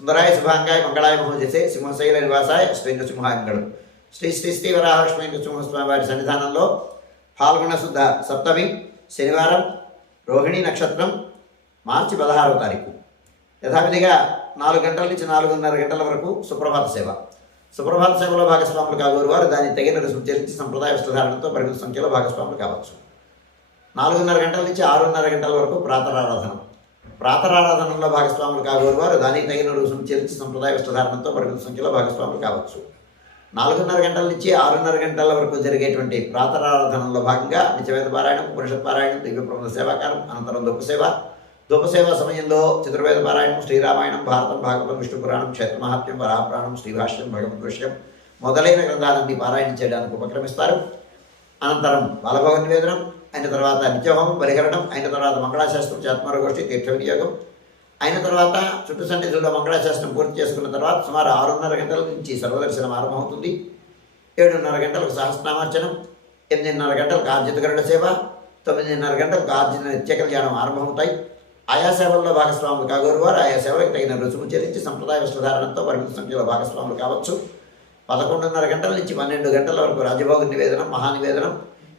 సుందరాయ శుభాంగాయ మంగళాయ మహోజసే సింహశైల నివాసాయ శ్రీ నృసింహాయ శ్రీ శ్రీ శ్రీ వరాహలక్ష్మీ నృసింహస్వామి వారి సన్నిధానంలో పాల్గొన శుద్ధ సప్తమి శనివారం రోహిణి నక్షత్రం మార్చి పదహారవ తారీఖు యథావిధిగా నాలుగు గంటల నుంచి నాలుగున్నర గంటల వరకు సుప్రభాత సేవ సుప్రభాత సేవలో భాగస్వాములు కాగోరు వారు దాన్ని తగిన రుసుము చెల్లించి సంప్రదాయ వస్త్రధారణతో పరిమిత సంఖ్యలో భాగస్వాములు కావచ్చు నాలుగున్నర గంటల నుంచి ఆరున్నర గంటల వరకు ప్రాతరారాధన ప్రాతరారాధనలో భాగస్వాములు కాగోరు వారు. దానికి తగిన రుసుము చెల్లించి సంప్రదాయ వస్త్రధారణతో పరిమిత సంఖ్యలో భాగస్వాములు కావచ్చు. నాలుగున్నర గంటల నుంచి ఆరున్నర గంటల వరకు జరిగేటువంటి ప్రాతరారాధనలో భాగంగా నిత్యవేద పారాయణం ఉపనిషత్ పారాయణం దివ్యప్రబంధ సేవాకారం అనంతరం దుఃఖసేవ ధూపసేవ సమయంలో చతుర్వేద పారాయణం శ్రీరామాయణం భారతం భాగవతం విష్ణు పురాణం క్షేత్రమహాత్మ్యం వరాహపురాణం శ్రీభాష్యం భగవద్ మొదలైన గ్రంథాలన్నీ పారాయణ చేయడానికి ఉపక్రమిస్తారు. అనంతరం బాలభవన్ నివేదనం ఆయన తర్వాత నిత్యహోమం బలిహరణం అయిన తర్వాత మంగళాశాస్త్రం చేత్మరగోష్ఠి తీర్థ వినియోగం అయిన తర్వాత చుట్టు సన్నిధిలో మంగళాశాస్త్రం పూర్తి చేసుకున్న తర్వాత సుమారు ఆరున్నర గంటల నుంచి సర్వదర్శనం ఆరంభమవుతుంది. ఏడున్నర గంటలకు సహస్రనామార్చనం ఎనిమిదిన్నర గంటలకు ఆర్జితగరుడ సేవ తొమ్మిదిన్నర గంటలకు ఆర్జిత నిత్య కళ్యాణం ఆరంభమవుతాయి. ఆయా సేవల్లో భాగస్వాములు కాగోరు వారు ఆయా సేవలకు తగిన రుసుము చెల్లించి సంప్రదాయ వస్త్రధారణతో పరిమిత సంఖ్యలో భాగస్వాములు కావచ్చు. పదకొండున్నర గంటల నుంచి పన్నెండు గంటల వరకు రాజభోగ నివేదనం మహానివేదనం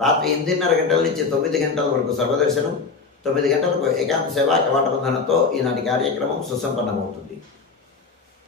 రాత్రి ఎనిమిదిన్నర గంటల నుంచి తొమ్మిది గంటల వరకు సర్వదర్శనం తొమ్మిది గంటలకు ఏకాంత సేవా కవాట బంధనంతో ఈనాటి కార్యక్రమం సుసంపన్నమవుతుంది.